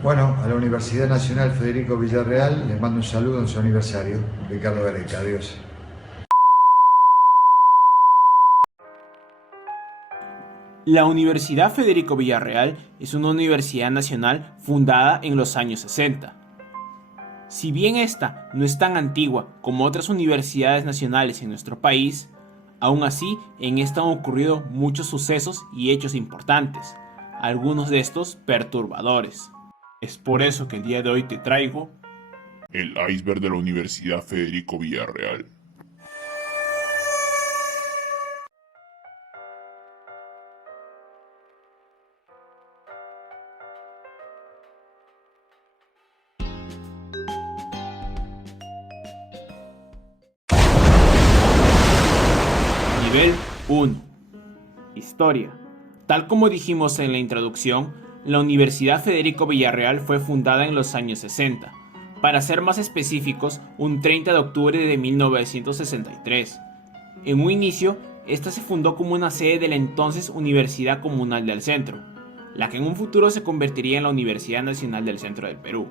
Bueno, a la Universidad Nacional Federico Villarreal les mando un saludo en su aniversario. Ricardo Gareca, adiós. La Universidad Federico Villarreal es una universidad nacional fundada en los años 60. Si bien esta no es tan antigua como otras universidades nacionales en nuestro país, aún así en esta han ocurrido muchos sucesos y hechos importantes, algunos de estos perturbadores. Es por eso que el día de hoy te traigo El iceberg de la Universidad Federico Villarreal. Nivel 1. Historia. Tal como dijimos en la introducción, la Universidad Federico Villarreal fue fundada en los años 60. Para ser más específicos, un 30 de octubre de 1963. En un inicio, esta se fundó como una sede de la entonces Universidad Comunal del Centro, la que en un futuro se convertiría en la Universidad Nacional del Centro del Perú.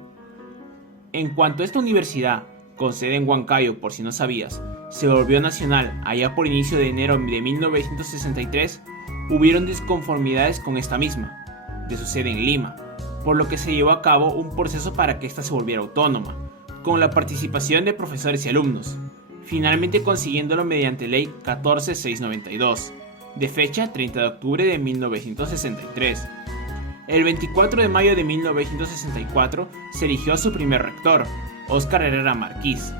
En cuanto a esta universidad, con sede en Huancayo por si no sabías, se volvió nacional allá por inicio de enero de 1963, hubieron disconformidades con esta misma, de su sede en Lima, por lo que se llevó a cabo un proceso para que ésta se volviera autónoma, con la participación de profesores y alumnos, finalmente consiguiéndolo mediante Ley 14692, de fecha 30 de octubre de 1963. El 24 de mayo de 1964 se eligió a su primer rector, Óscar Herrera Marquís.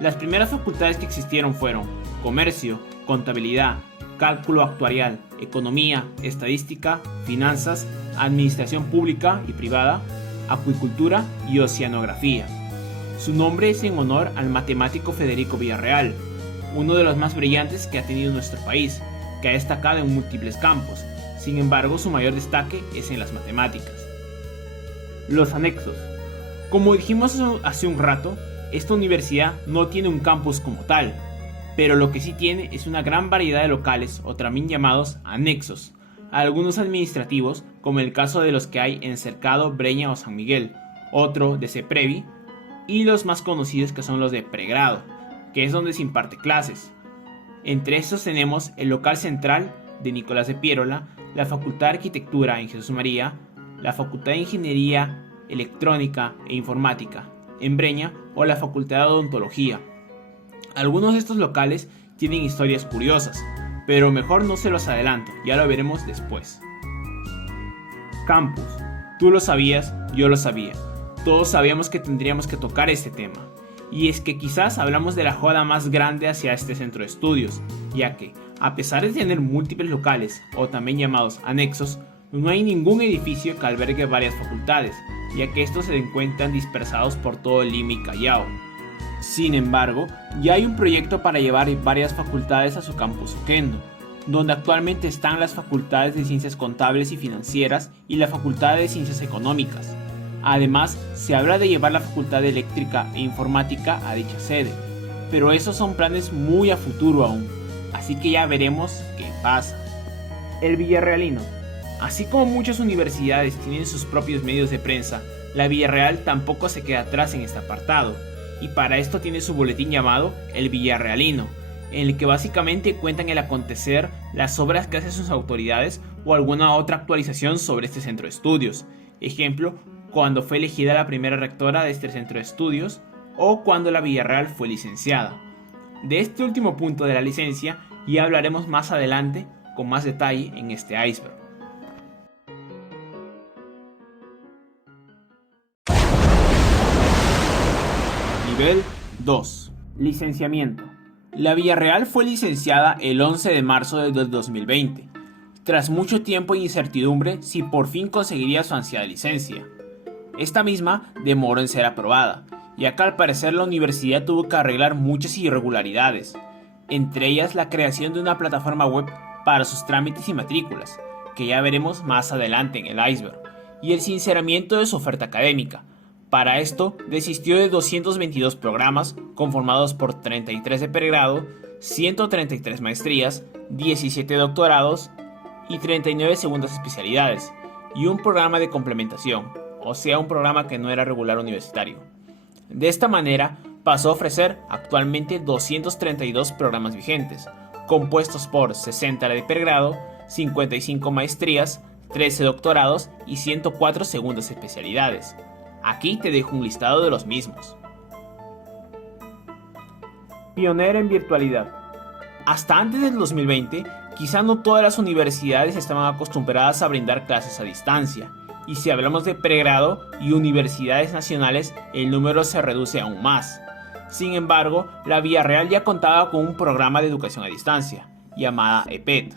Las primeras facultades que existieron fueron Comercio, Contabilidad, Cálculo Actuarial, Economía, Estadística, Finanzas, Administración Pública y Privada, Acuicultura y Oceanografía. Su nombre es en honor al matemático Federico Villarreal, uno de los más brillantes que ha tenido nuestro país, que ha destacado en múltiples campos. Sin embargo, su mayor destaque es en las matemáticas. Los anexos. Como dijimos hace un rato, esta universidad no tiene un campus como tal, pero lo que sí tiene es una gran variedad de locales, o también llamados anexos, algunos administrativos, como el caso de los que hay en Cercado, Breña o San Miguel, otro de CEPREVI, y los más conocidos que son los de pregrado, que es donde se imparte clases. Entre estos tenemos el local central de Nicolás de Piérola, la Facultad de Arquitectura en Jesús María, la Facultad de Ingeniería Electrónica e Informática en Breña o la Facultad de Odontología. Algunos de estos locales tienen historias curiosas, pero mejor no se los adelanto, ya lo veremos después. Campus. Tú lo sabías, yo lo sabía. Todos sabíamos que tendríamos que tocar este tema. Y es que quizás hablamos de la joda más grande hacia este centro de estudios, ya que, a pesar de tener múltiples locales, o también llamados anexos, no hay ningún edificio que albergue varias facultades, ya que estos se encuentran dispersados por todo Lima y Callao. Sin embargo, ya hay un proyecto para llevar varias facultades a su campus Oquendo, donde actualmente están las facultades de Ciencias Contables y Financieras y la Facultad de Ciencias Económicas. Además, se habla de llevar la Facultad de Eléctrica e Informática a dicha sede, pero esos son planes muy a futuro aún, así que ya veremos qué pasa. El Villarrealino. Así como muchas universidades tienen sus propios medios de prensa, la Villarreal tampoco se queda atrás en este apartado, y para esto tiene su boletín llamado El Villarrealino, en el que básicamente cuentan el acontecer, las obras que hacen sus autoridades o alguna otra actualización sobre este centro de estudios. Ejemplo, cuando fue elegida la primera rectora de este centro de estudios o cuando la Villarreal fue licenciada. De este último punto de la licencia ya hablaremos más adelante con más detalle en este iceberg. Nivel 2. Licenciamiento. La Villarreal fue licenciada el 11 de marzo del 2020, tras mucho tiempo e incertidumbre si por fin conseguiría su ansiada licencia. Esta misma demoró en ser aprobada, ya que al parecer la universidad tuvo que arreglar muchas irregularidades, entre ellas la creación de una plataforma web para sus trámites y matrículas, que ya veremos más adelante en el iceberg, y el sinceramiento de su oferta académica. Para esto, desistió de 222 programas conformados por 33 de pregrado, 133 maestrías, 17 doctorados y 39 segundas especialidades, y un programa de complementación, o sea un programa que no era regular universitario. De esta manera pasó a ofrecer actualmente 232 programas vigentes, compuestos por 60 de pregrado, 55 maestrías, 13 doctorados y 104 segundas especialidades. Aquí te dejo un listado de los mismos. Pionera en virtualidad. Hasta antes del 2020, quizá no todas las universidades estaban acostumbradas a brindar clases a distancia, y si hablamos de pregrado y universidades nacionales, el número se reduce aún más. Sin embargo, la Villarreal ya contaba con un programa de educación a distancia, llamada EPET.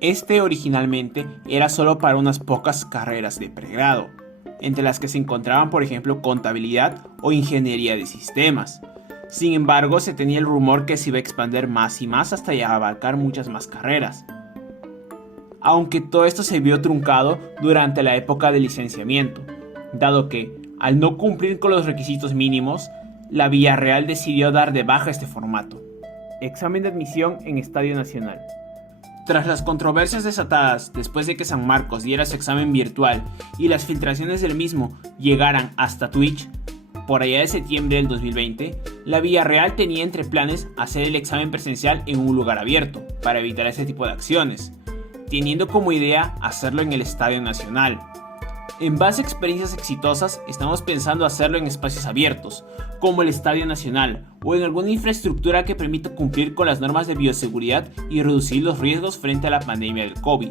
Este originalmente era solo para unas pocas carreras de pregrado, entre las que se encontraban por ejemplo contabilidad o ingeniería de sistemas. Sin embargo, se tenía el rumor que se iba a expandir más y más hasta ya abarcar muchas más carreras. Aunque todo esto se vio truncado durante la época de licenciamiento, dado que, al no cumplir con los requisitos mínimos, la Villarreal decidió dar de baja este formato. Examen de admisión en Estadio Nacional. Tras las controversias desatadas después de que San Marcos diera su examen virtual y las filtraciones del mismo llegaran hasta Twitch, por allá de septiembre del 2020, la Villarreal tenía entre planes hacer el examen presencial en un lugar abierto, para evitar este tipo de acciones, teniendo como idea hacerlo en el Estadio Nacional. En base a experiencias exitosas, estamos pensando hacerlo en espacios abiertos, como el Estadio Nacional, o en alguna infraestructura que permita cumplir con las normas de bioseguridad y reducir los riesgos frente a la pandemia del COVID.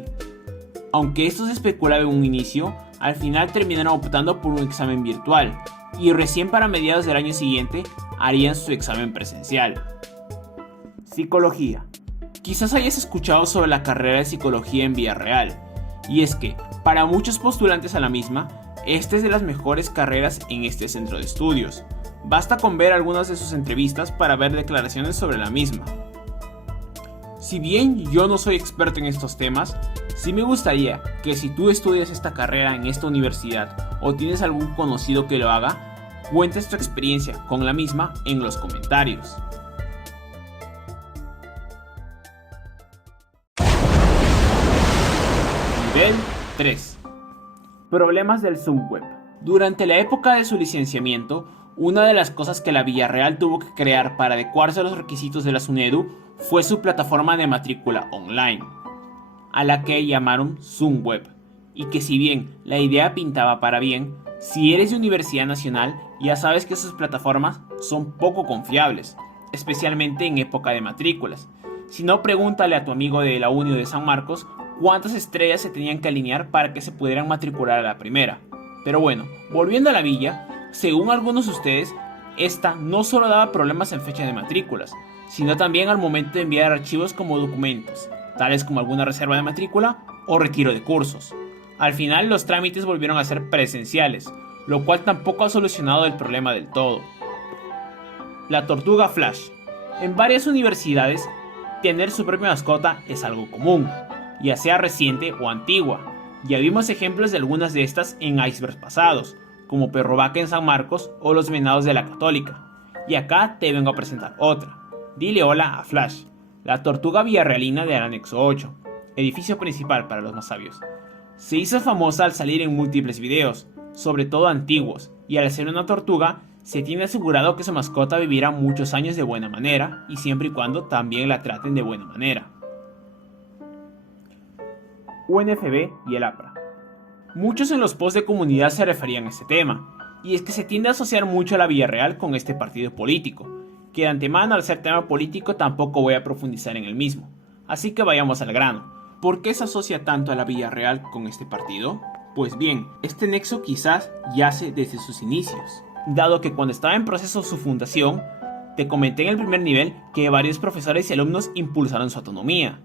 Aunque esto se especulaba en un inicio, al final terminaron optando por un examen virtual, y recién para mediados del año siguiente harían su examen presencial. Psicología. Quizás hayas escuchado sobre la carrera de psicología en Villarreal, y es que, para muchos postulantes a la misma, esta es de las mejores carreras en este centro de estudios. Basta con ver algunas de sus entrevistas para ver declaraciones sobre la misma. Si bien yo no soy experto en estos temas, sí me gustaría que si tú estudias esta carrera en esta universidad o tienes algún conocido que lo haga, cuentes tu experiencia con la misma en los comentarios. Nivel 3. Problemas del Zoom Web. Durante la época de su licenciamiento, una de las cosas que la Villarreal tuvo que crear para adecuarse a los requisitos de la SUNEDU fue su plataforma de matrícula online, a la que llamaron Zoom Web, y que si bien la idea pintaba para bien, si eres de Universidad Nacional ya sabes que sus plataformas son poco confiables, especialmente en época de matrículas. Si no, pregúntale a tu amigo de la Uni de San Marcos cuántas estrellas se tenían que alinear para que se pudieran matricular a la primera. Pero bueno, volviendo a la villa, según algunos de ustedes, esta no solo daba problemas en fecha de matrículas, sino también al momento de enviar archivos como documentos, tales como alguna reserva de matrícula o retiro de cursos. Al final los trámites volvieron a ser presenciales, lo cual tampoco ha solucionado el problema del todo. La tortuga Flash. En varias universidades, tener su propia mascota es algo común, ya sea reciente o antigua. Ya vimos ejemplos de algunas de estas en icebergs pasados, como Perro Vaca en San Marcos o los Venados de la Católica. Y acá te vengo a presentar otra. Dile hola a Flash, la tortuga villarrealina del anexo 8, edificio principal para los más sabios. Se hizo famosa al salir en múltiples videos, sobre todo antiguos, y al ser una tortuga, se tiene asegurado que su mascota vivirá muchos años de buena manera, y siempre y cuando también la traten de buena manera. UNFB y el APRA. Muchos en los posts de comunidad se referían a este tema, y es que se tiende a asociar mucho a la Villarreal con este partido político, que de antemano al ser tema político tampoco voy a profundizar en el mismo, así que vayamos al grano. ¿Por qué se asocia tanto a la Villarreal con este partido? Pues bien, este nexo quizás yace desde sus inicios, dado que cuando estaba en proceso su fundación, te comenté en el primer nivel que varios profesores y alumnos impulsaron su autonomía.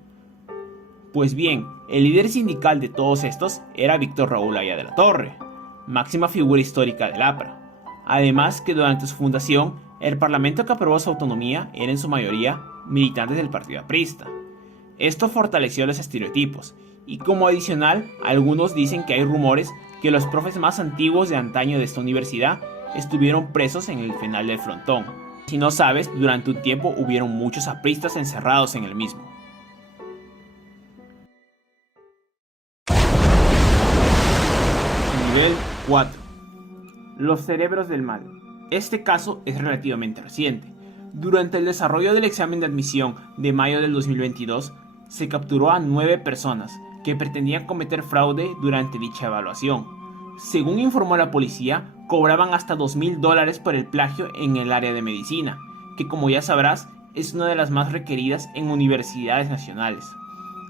Pues bien, el líder sindical de todos estos era Víctor Raúl Haya de la Torre, máxima figura histórica del APRA. Además que durante su fundación, el parlamento que aprobó su autonomía era en su mayoría militantes del partido aprista. Esto fortaleció los estereotipos, y como adicional, algunos dicen que hay rumores que los profes más antiguos de antaño de esta universidad estuvieron presos en el final del frontón. Si no sabes, durante un tiempo hubieron muchos apristas encerrados en el mismo. Nivel 4. Los cerebros del mal. Este caso es relativamente reciente. Durante el desarrollo del examen de admisión de mayo del 2022, se capturó a 9 personas que pretendían cometer fraude durante dicha evaluación. Según informó la policía, cobraban hasta $2,000 por el plagio en el área de medicina, que como ya sabrás, es una de las más requeridas en universidades nacionales.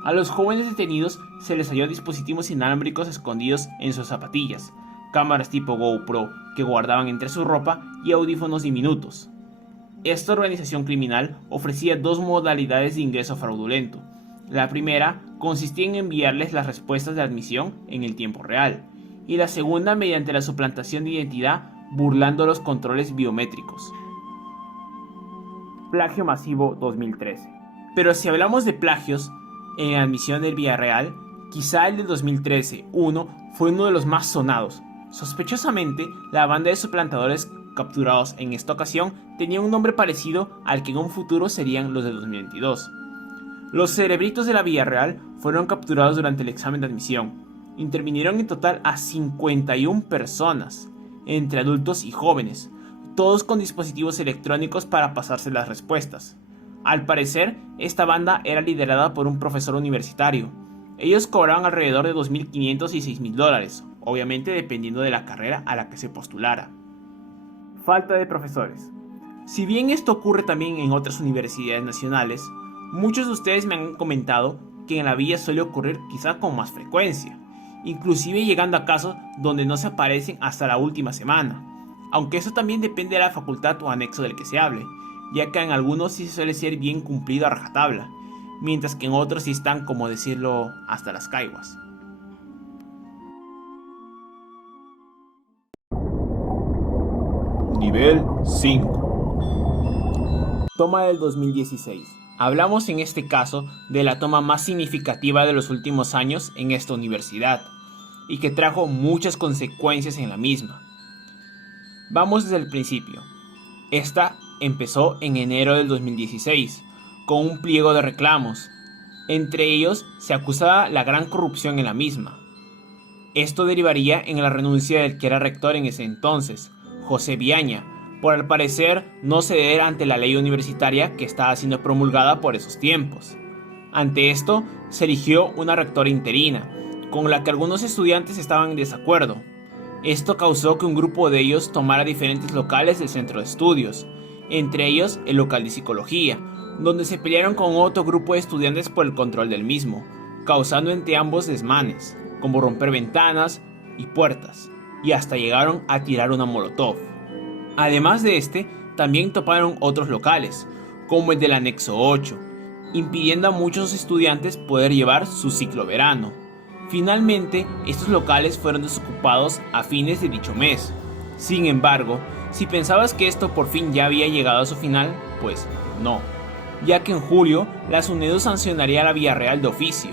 A los jóvenes detenidos se les halló dispositivos inalámbricos escondidos en sus zapatillas, cámaras tipo GoPro que guardaban entre su ropa y audífonos diminutos. Esta organización criminal ofrecía dos modalidades de ingreso fraudulento. La primera consistía en enviarles las respuestas de admisión en el tiempo real, y la segunda mediante la suplantación de identidad burlando los controles biométricos. Plagio masivo 2013. Pero si hablamos de plagios en admisión del Villarreal, quizá el del 2013 fue uno de los más sonados. Sospechosamente, la banda de suplantadores capturados en esta ocasión tenía un nombre parecido al que en un futuro serían los de 2022. Los cerebritos de la Villarreal fueron capturados durante el examen de admisión. Intervinieron en total a 51 personas, entre adultos y jóvenes, todos con dispositivos electrónicos para pasarse las respuestas. Al parecer, esta banda era liderada por un profesor universitario. Ellos cobraban alrededor de $2,500 y $6,000, obviamente dependiendo de la carrera a la que se postulara. Falta de profesores. Si bien esto ocurre también en otras universidades nacionales, muchos de ustedes me han comentado que en la villa suele ocurrir quizá con más frecuencia, inclusive llegando a casos donde no se aparecen hasta la última semana, aunque eso también depende de la facultad o anexo del que se hable, ya que en algunos sí suele ser bien cumplido a rajatabla, mientras que en otros sí están, como decirlo, hasta las caiguas. Nivel 5. Toma del 2016. Hablamos en este caso de la toma más significativa de los últimos años en esta universidad, y que trajo muchas consecuencias en la misma. Vamos desde el principio. Esta empezó en enero del 2016, con un pliego de reclamos. Entre ellos se acusaba la gran corrupción en la misma. Esto derivaría en la renuncia del que era rector en ese entonces, José Viaña, por al parecer no ceder ante la ley universitaria que estaba siendo promulgada por esos tiempos. Ante esto, se eligió una rectora interina, con la que algunos estudiantes estaban en desacuerdo. Esto causó que un grupo de ellos tomara diferentes locales del centro de estudios, entre ellos el local de psicología, donde se pelearon con otro grupo de estudiantes por el control del mismo, causando entre ambos desmanes, como romper ventanas y puertas, y hasta llegaron a tirar una molotov. Además de este, también toparon otros locales, como el del anexo 8, impidiendo a muchos estudiantes poder llevar su ciclo verano. Finalmente, estos locales fueron desocupados a fines de dicho mes. Sin embargo, si pensabas que esto por fin ya había llegado a su final, pues no, ya que en julio la SUNEDU sancionaría a la Villarreal de oficio.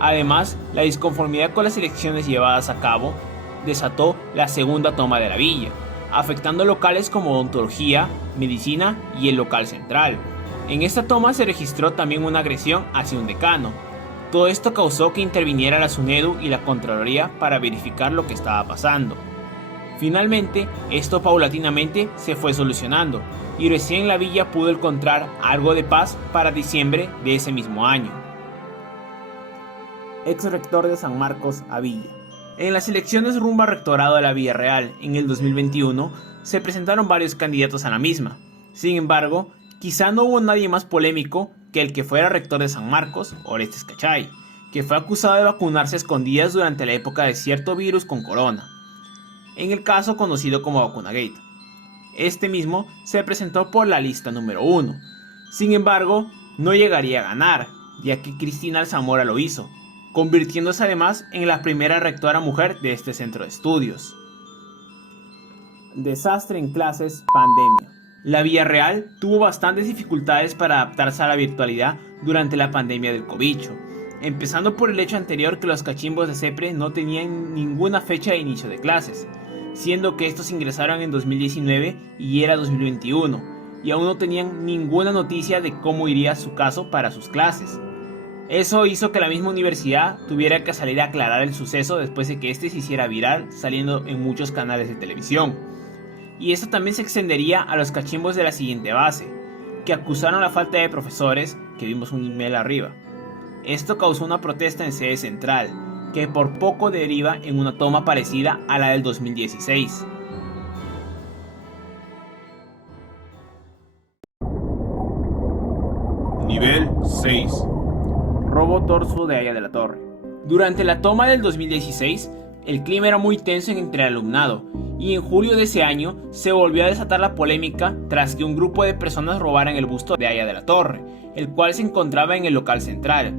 Además, la disconformidad con las elecciones llevadas a cabo desató la segunda toma de la villa, afectando locales como odontología, medicina y el local central. En esta toma se registró también una agresión hacia un decano. Todo esto causó que interviniera la SUNEDU y la Contraloría para verificar lo que estaba pasando. Finalmente, esto paulatinamente se fue solucionando y recién la villa pudo encontrar algo de paz para diciembre de ese mismo año. Ex rector de San Marcos a Villa. En las elecciones rumbo al rectorado de la Villarreal en el 2021 se presentaron varios candidatos a la misma. Sin embargo, quizá no hubo nadie más polémico que el que fuera rector de San Marcos, Orestes Cachay, que fue acusado de vacunarse a escondidas durante la época de cierto virus con corona, en el caso conocido como Vacunagate. Este mismo se presentó por la lista número 1. Sin embargo, no llegaría a ganar, ya que Cristina Alzamora lo hizo, convirtiéndose además en la primera rectora mujer de este centro de estudios. Desastre en clases, pandemia. La Villarreal tuvo bastantes dificultades para adaptarse a la virtualidad durante la pandemia del cobicho, empezando por el hecho anterior que los cachimbos de CEPRE no tenían ninguna fecha de inicio de clases, siendo que estos ingresaron en 2019 y era 2021, y aún no tenían ninguna noticia de cómo iría su caso para sus clases. Eso hizo que la misma universidad tuviera que salir a aclarar el suceso después de que este se hiciera viral, saliendo en muchos canales de televisión. Y esto también se extendería a los cachimbos de la siguiente base, que acusaron la falta de profesores, que vimos un email arriba. Esto causó una protesta en sede central, que por poco deriva en una toma parecida a la del 2016. Nivel 6. Robo torso de Haya de la Torre. Durante la toma del 2016, el clima era muy tenso entre el alumnado, y en julio de ese año se volvió a desatar la polémica tras que un grupo de personas robaran el busto de Haya de la Torre, el cual se encontraba en el local central.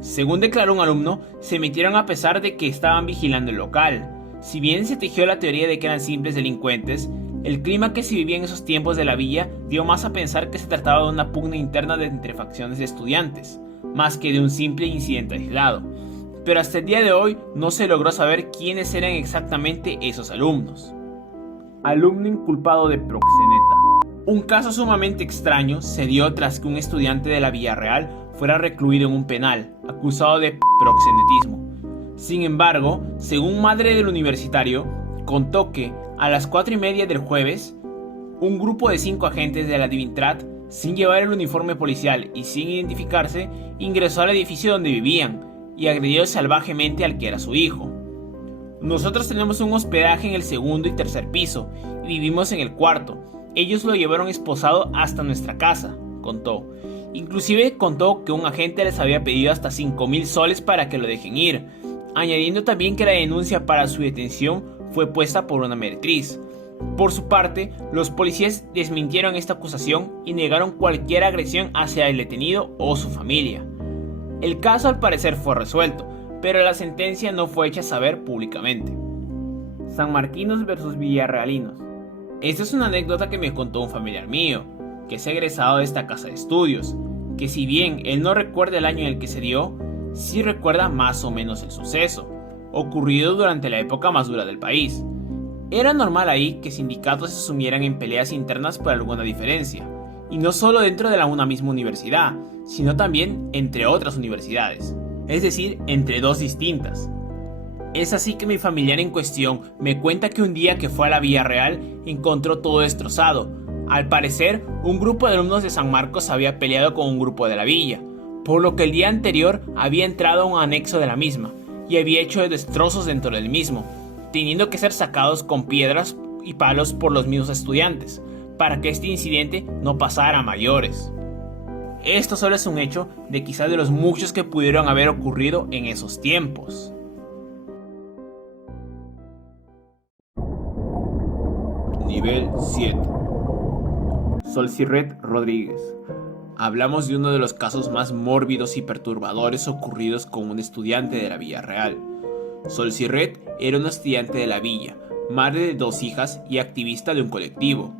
Según declaró un alumno, se metieron a pesar de que estaban vigilando el local. Si bien se tejió la teoría de que eran simples delincuentes, el clima que se vivía en esos tiempos de la villa dio más a pensar que se trataba de una pugna interna entre facciones de estudiantes, más que de un simple incidente aislado. Pero hasta el día de hoy no se logró saber quiénes eran exactamente esos alumnos. Alumno inculpado de proxeneta. Un caso sumamente extraño se dio tras que un estudiante de la Villarreal fuera recluido en un penal, acusado de proxenetismo. Sin embargo, según madre del universitario, contó que a las 4:30 del jueves, un grupo de 5 agentes de la Divintrat, sin llevar el uniforme policial y sin identificarse, ingresó al edificio donde vivían y agredió salvajemente al que era su hijo. Nosotros tenemos un hospedaje en el segundo y tercer piso y vivimos en el cuarto. Ellos lo llevaron esposado hasta nuestra casa, contó. Inclusive contó que un agente les había pedido hasta 5,000 soles para que lo dejen ir, añadiendo también que la denuncia para su detención fue puesta por una meretriz. Por su parte, los policías desmintieron esta acusación y negaron cualquier agresión hacia el detenido o su familia. El caso al parecer fue resuelto, pero la sentencia no fue hecha saber públicamente. Sanmarquinos versus villarrealinos. Esta es una anécdota que me contó un familiar mío, que es egresado de esta casa de estudios, que si bien él no recuerda el año en el que se dio, sí recuerda más o menos el suceso, ocurrido durante la época más dura del país. Era normal ahí que sindicatos se sumieran en peleas internas por alguna diferencia, y no solo dentro de una misma universidad, sino también entre otras universidades, es decir, entre dos distintas. Es así que mi familiar en cuestión me cuenta que un día que fue a la Villarreal encontró todo destrozado. Al parecer, un grupo de alumnos de San Marcos había peleado con un grupo de la villa, por lo que el día anterior había entrado a un anexo de la misma y había hecho destrozos dentro del mismo, teniendo que ser sacados con piedras y palos por los mismos estudiantes, para que este incidente no pasara a mayores. Esto solo es un hecho de quizás de los muchos que pudieron haber ocurrido en esos tiempos. Nivel 7. Solcirret Rodríguez. Hablamos de uno de los casos más mórbidos y perturbadores ocurridos con un estudiante de la Villarreal. Solcirret era una estudiante de la villa, madre de 2 hijas y activista de un colectivo.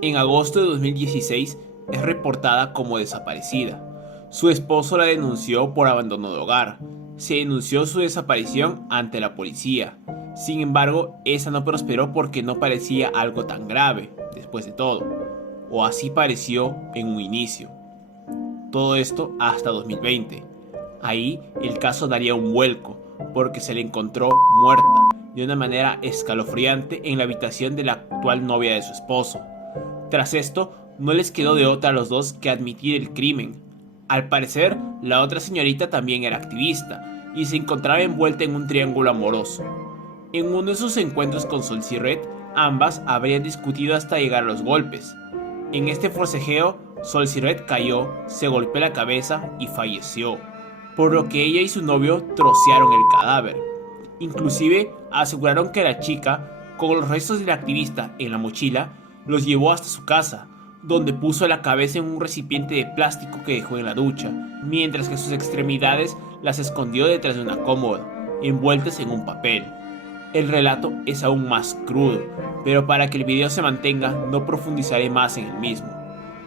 En agosto de 2016 es reportada como desaparecida. Su esposo la denunció por abandono de hogar. Se denunció su desaparición ante la policía. Sin embargo, esa no prosperó porque no parecía algo tan grave, después de todo, o así pareció en un inicio. Todo esto hasta 2020. Ahí el caso daría un vuelco, porque se le encontró muerta de una manera escalofriante en la habitación de la actual novia de su esposo. Tras esto, no les quedó de otra a los dos que admitir el crimen. Al parecer, la otra señorita también era activista y se encontraba envuelta en un triángulo amoroso. En uno de sus encuentros con Solcirret, ambas habrían discutido hasta llegar a los golpes. En este forcejeo, Solcirret cayó, se golpeó la cabeza y falleció, por lo que ella y su novio trocearon el cadáver. Inclusive aseguraron que la chica, con los restos del activista en la mochila, los llevó hasta su casa, donde puso la cabeza en un recipiente de plástico que dejó en la ducha, mientras que sus extremidades las escondió detrás de una cómoda, envueltas en un papel. El relato es aún más crudo, pero para que el video se mantenga no profundizaré más en el mismo.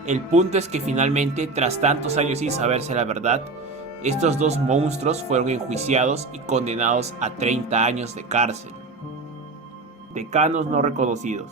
El punto es que finalmente, tras tantos años sin saberse la verdad, estos 2 monstruos fueron enjuiciados y condenados a 30 años de cárcel. Decanos no reconocidos.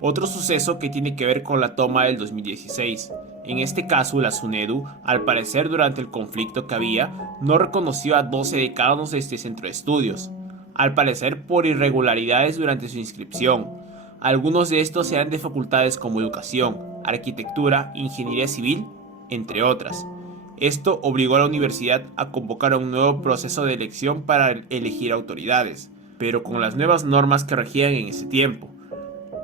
Otro suceso que tiene que ver con la toma del 2016 En este caso, la SUNEDU, al parecer durante el conflicto que había, no reconoció a 12 decanos de este centro de estudios, al parecer por irregularidades durante su inscripción. Algunos de estos eran de facultades como educación, arquitectura, ingeniería civil, entre otras. Esto obligó a la universidad a convocar un nuevo proceso de elección para elegir autoridades, pero con las nuevas normas que regían en ese tiempo.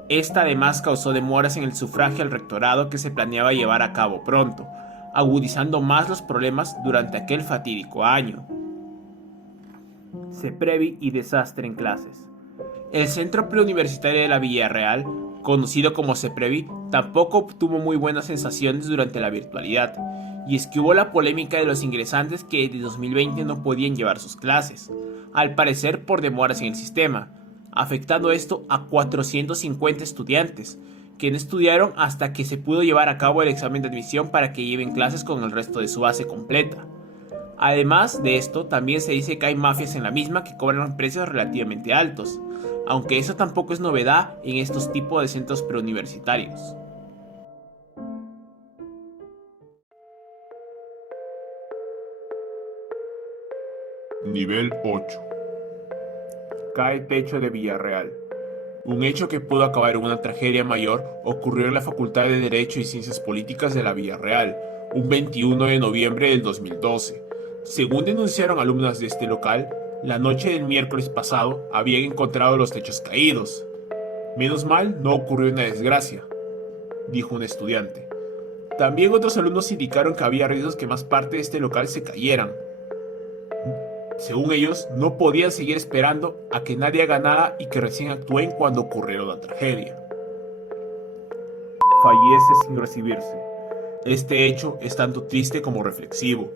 Esta además causó demoras en el sufragio al rectorado que se planeaba llevar a cabo pronto, agudizando más los problemas durante aquel fatídico año. CEPREVI y desastre en clases. El Centro Preuniversitario de la Villarreal, conocido como CEPREVI, tampoco obtuvo muy buenas sensaciones durante la virtualidad, y es que hubo la polémica de los ingresantes que de 2020 no podían llevar sus clases, al parecer por demoras en el sistema, afectando esto a 450 estudiantes, que no estudiaron hasta que se pudo llevar a cabo el examen de admisión para que lleven clases con el resto de su base completa. Además de esto, también se dice que hay mafias en la misma que cobran precios relativamente altos, aunque eso tampoco es novedad en estos tipos de centros preuniversitarios. Nivel 8. Cae techo de Villarreal. Un hecho que pudo acabar en una tragedia mayor ocurrió en la Facultad de Derecho y Ciencias Políticas de la Villarreal, un 21 de noviembre del 2012. Según denunciaron alumnas de este local, la noche del miércoles pasado habían encontrado los techos caídos. Menos mal no ocurrió una desgracia, dijo un estudiante. También otros alumnos indicaron que había riesgos que más parte de este local se cayeran. Según ellos, no podían seguir esperando a que nadie haga nada y que recién actúen cuando ocurriera la tragedia. Fallece sin recibirse. Este hecho es tanto triste como reflexivo.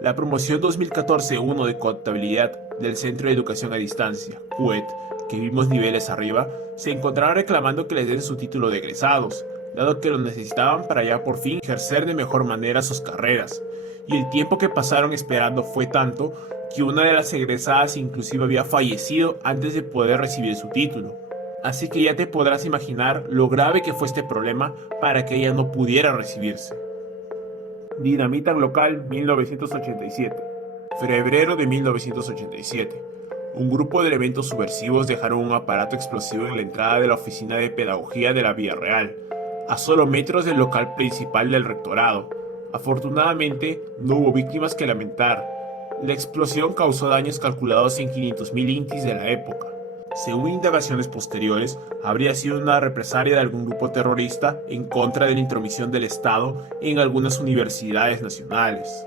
La promoción 2014-1 de contabilidad del Centro de Educación a Distancia, CUET, que vimos niveles arriba, se encontraron reclamando que les den su título de egresados, dado que lo necesitaban para ya por fin ejercer de mejor manera sus carreras. Y el tiempo que pasaron esperando fue tanto que una de las egresadas inclusive había fallecido antes de poder recibir su título. Así que ya te podrás imaginar lo grave que fue este problema para que ella no pudiera recibirse. Dinamita local 1987. Febrero de 1987. Un grupo de elementos subversivos dejaron un aparato explosivo en la entrada de la oficina de pedagogía de la Villarreal, a solo metros del local principal del rectorado. Afortunadamente, no hubo víctimas que lamentar. La explosión causó daños calculados en 500.000 intis de la época. Según indagaciones posteriores, habría sido una represalia de algún grupo terrorista en contra de la intromisión del Estado en algunas universidades nacionales.